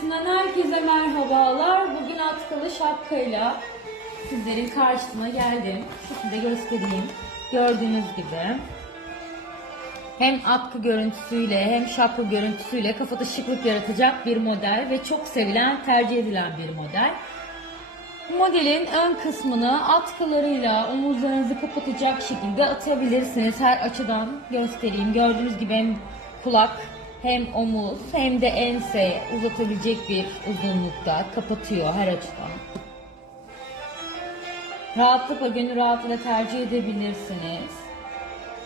atölyesinden herkese merhabalar. Bugün atkılı şapkayla sizlerin karşısına geldim. Şekilde göstereyim. Gördüğünüz gibi. Hem atkı görüntüsüyle hem şapka görüntüsüyle kafada şıklık yaratacak bir model ve çok sevilen, tercih edilen bir model. Modelin ön kısmını atkılarıyla omuzlarınızı kapatacak şekilde atabilirsiniz. Her açıdan göstereyim. Gördüğünüz gibi hem kulak hem omuz hem de ense uzatabilecek bir uzunlukta kapatıyor her açıdan. Rahatlıkla gönül rahatlığıyla tercih edebilirsiniz.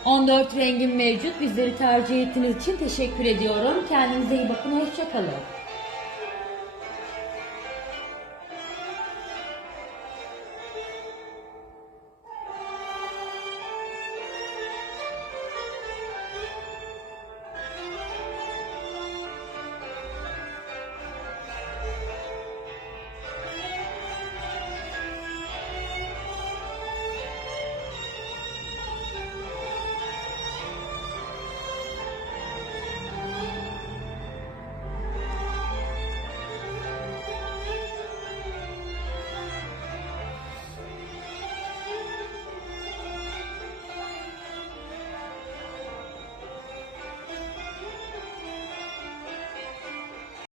14 rengin mevcut. Bizleri tercih ettiğiniz için teşekkür ediyorum. Kendinize iyi bakın. Hoşçakalın.